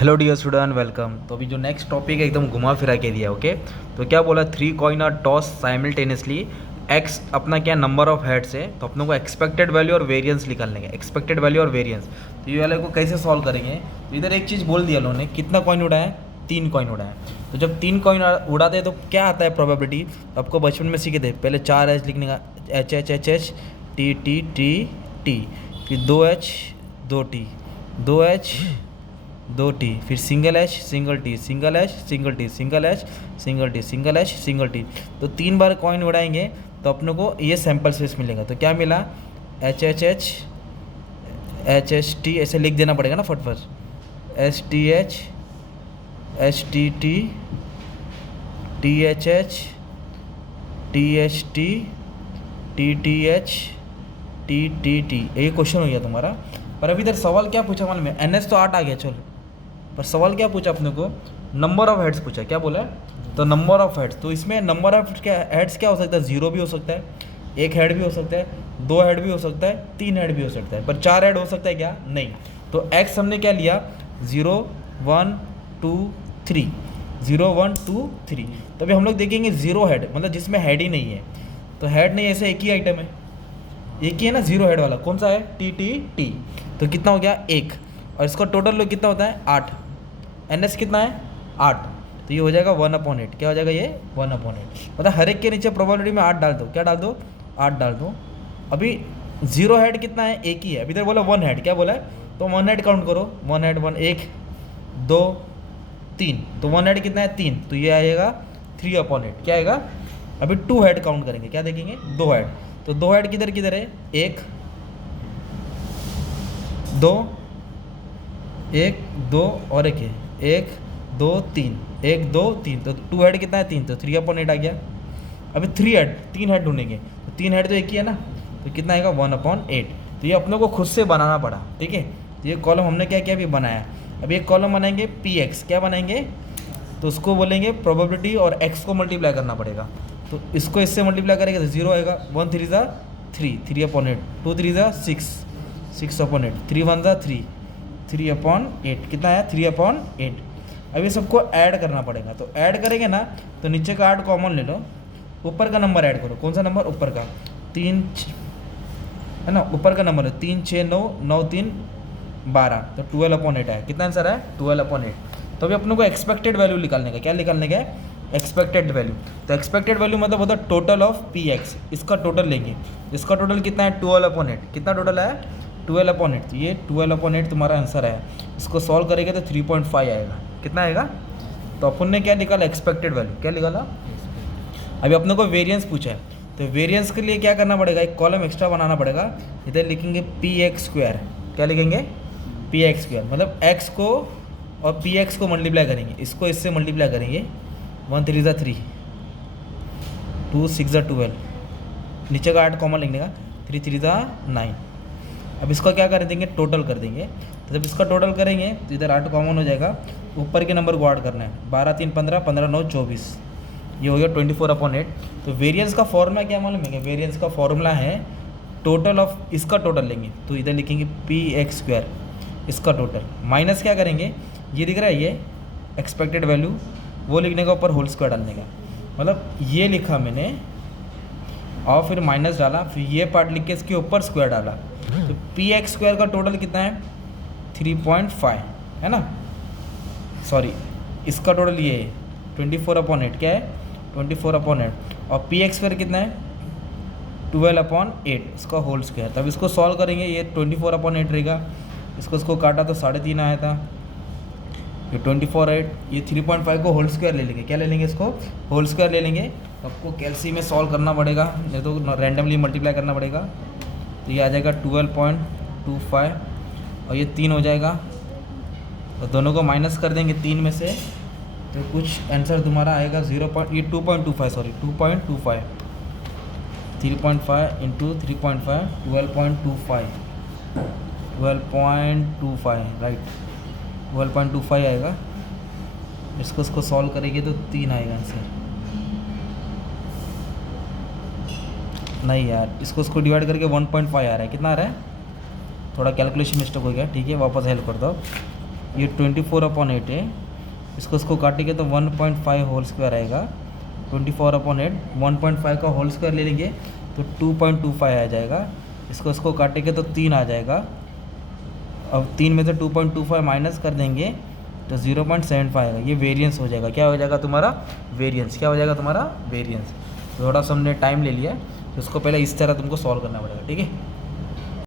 Hello dear student, welcome. तो अभी जो नेक्स्ट टॉपिक है एकदम घुमा फिरा के दिया। ओके, तो क्या बोला, 3 coin are toss simultaneously. X अपना क्या नंबर ऑफ हेड्स है, तो अपनों को एक्सपेक्टेड वैल्यू और वेरिएंस निकालने का। एक्सपेक्टेड वैल्यू और वेरिएंस, तो ये वाले को कैसे सॉल्व करेंगे। तो इधर एक चीज़ बोल दिया उन्होंने, कितना कॉइन उड़ा है, 3 कॉइन उड़ा है। तो जब 3 कॉइन उड़ाते हैं तो क्या आता है प्रोबेबिलिटी। आपको बचपन में सीखे थे, पहले 4 एच लिखने का, H H H H T T T T, फिर 2 एच 2 टी, 2 एच 2 टी, फिर single H single T, single H single T, single H single T, single H single T. तो 3 बार कॉइन उड़ाएंगे तो अपने को ये सैम्पल स्पेस मिलेगा। तो क्या मिला, H H H H H T, ऐसे लिख देना पड़ेगा ना फटफट, H T T, T H T, T H T T. ये क्वेश्चन हो गया तुम्हारा। पर अभी इधर सवाल क्या पूछा मालूम है, एन एस तो 8 आ गया, चलो, पर सवाल क्या पूछा अपने को, नंबर ऑफ हेड्स पूछा। क्या बोला है, तो नंबर ऑफ हेड्स। तो इसमें नंबर ऑफ हेड्स क्या हो सकता है, 0 भी हो सकता है, 1 हेड भी हो सकता है, 2 हेड भी हो सकता है, 3 हेड भी हो सकता है, पर 4 हेड हो सकता है क्या, नहीं। तो एक्स हमने क्या लिया, 0 1 2 3, 0 1 2 3। तो अभी हम लोग देखेंगे 0 हेड, मतलब जिसमें हेड ही नहीं है। तो हेड नहीं, ऐसे एक ही आइटम है, एक ही है ना 0 हेड वाला, कौन सा है, टी टी टी। तो कितना हो गया, 1, और इसका टोटल लोग कितना होता है, 8। एन एस कितना है, 8। तो ये हो जाएगा 1/8। क्या हो जाएगा ये, 1/8। मतलब हर एक के नीचे प्रोबेबिलिटी में 8 डाल दो। क्या डाल दो, 8 डाल दो। अभी 0 हेड कितना है, एक ही है। अभी तक बोला 1 हेड, क्या बोला है, तो 1 हेड काउंट करो। 1 हेड, 1 2 3, तो 1 हेड कितना है, 3। तो ये आएगा 3/8। क्या आएगा, अभी 2 हेड काउंट करेंगे, क्या देखेंगे, 2 हेड। तो 2 हेड किधर किधर है, 1 2, 1 2 और एक है, 1 2 3, 1 2 3। तो 2 हेड कितना है, 3। तो 3/8 आ गया। अभी 3 हेड, 3 हेड ढूंढेंगे, तो 3 हेड तो एक ही है ना, तो कितना आएगा, 1/8। तो ये अपनों को खुद से बनाना पड़ा, ठीक है। तो ये कॉलम हमने क्या किया, अभी बनाया। अभी एक कॉलम बनाएंगे पी एक्स, क्या बनाएंगे, तो उसको बोलेंगे प्रोबेबिलिटी और एक्स को मल्टीप्लाई करना पड़ेगा। तो इसको इससे मल्टीप्लाई करेंगे तो 0 आएगा, 1 3 ज़ा 3, 3/8, 2 3 ज़ा 6, 6/8, 3 1 ज़ा 3, 3/8। कितना आया, 3/8। अभी सबको ऐड करना पड़ेगा। तो ऐड करेंगे ना, तो नीचे का 8 कॉमन ले लो, ऊपर का नंबर ऐड करो। कौन सा नंबर, ऊपर का 3 है ना, ऊपर का नंबर है 3 6 9, 9 3 12, तो 12/8 है। कितना आंसर है, 12/8। तो अभी अपने को एक्सपेक्टेड वैल्यू निकालने का, क्या निकालने का है, एक्सपेक्टेड वैल्यू। तो एक्सपेक्टेड वैल्यू मतलब होता है टोटल ऑफ पी एक्स, इसका टोटल लेंगे। इसका टोटल कितना है, 12/8। कितना टोटल है, 12/8। तो ये 12/8 तुम्हारा आंसर है। इसको सॉल्व करेंगे तो 3.5 आएगा। कितना आएगा, तो अपन ने क्या निकाला, एक्सपेक्टेड वैल्यू। क्या निकाला, अभी अपने को वेरिएंस पूछा है। तो वेरिएंस के लिए क्या करना पड़ेगा, एक कॉलम एक्स्ट्रा बनाना पड़ेगा। इधर लिखेंगे पी एक्स स्क्वायर। क्या लिखेंगे, पी एक्स स्क्वायर, मतलब एक्स को और पी एक्स को मल्टीप्लाई करेंगे, इसको इससे मल्टीप्लाई करेंगे। 1 3 ज़ा 3, 2 6 ज़ा 12, नीचे का 8 कॉमन लिखने का, 3 3 ज़ा 9। अब इसका क्या कर देंगे, टोटल कर देंगे। तो जब इसका टोटल करेंगे तो इधर 8 कॉमन हो जाएगा, ऊपर के नंबर को ऐड करना है। 12 3 15, 15 9 24, ये हो गया 24/8। तो वेरिएंस का फॉर्मूला क्या मालूम है, वेरिएंस का फॉर्मूला है टोटल ऑफ, इसका टोटल लेंगे तो इधर लिखेंगे पी एक्स स्क्वायर, इसका टोटल माइनस क्या करेंगे, ये दिख रहा है ये एक्सपेक्टेड वैल्यू, वो लिखने का ऊपर होल स्क्वायर डालने का। मतलब ये लिखा मैंने और फिर माइनस डाला, फिर ये पार्ट लिख के इसके ऊपर स्क्वायर डाला। तो पी एक्स स्क्वायर का टोटल कितना है, 3.5 है ना, सॉरी इसका टोटल ये है 24/8। क्या है, 24/8। और पी एक्स स्क्वायर कितना है, 12/8, इसका होल स्क्वायर। तब इसको सॉल्व करेंगे, ये 24/8 रहेगा। इसको काटा तो 3.5 आया था, ये 24/8, ये 3.5 को होल स्क्वायर ले लेंगे। क्या ले लेंगे, इसको होल स्क्वायर ले लेंगे। आपको कैलसी में सॉल्व करना पड़ेगा, नहीं तो रैंडमली मल्टीप्लाई करना पड़ेगा। तो ये आ जाएगा 12.25 और ये 3 हो जाएगा। तो दोनों को माइनस कर देंगे 3 में से, तो कुछ आंसर तुम्हारा आएगा 2.25, सॉरी 2.25, 3.5 इंटू 3.5, 12.25 राइट, 12.25 आएगा। इसको सॉल्व करेंगे तो 3 आएगा आंसर। नहीं यार, इसको डिवाइड करके 1.5 आ रहा है। कितना आ रहा है, थोड़ा कैलकुलेशन मिस्टेक हो गया, ठीक है, वापस हेल्प कर दो। ये 24/8 है, इसको काटेंगे तो 1.5 होल स्क्वायर आएगा। 24/8 1.5 का होल स्क्वायर ले लेंगे तो 2.25 आ जाएगा। इसको काटेंगे तो 3 आ जाएगा। अब 3 में से 2.25 माइनस कर देंगे तो 0.75 आएगा। ये वेरिएंस हो जाएगा। क्या हो जाएगा तुम्हारा? वेरिएंस। क्या हो जाएगा तुम्हारा? वेरिएंस। थोड़ा सा हमने टाइम ले लिया, तो इसको पहले इस तरह तुमको सॉल्व करना पड़ेगा, ठीक है।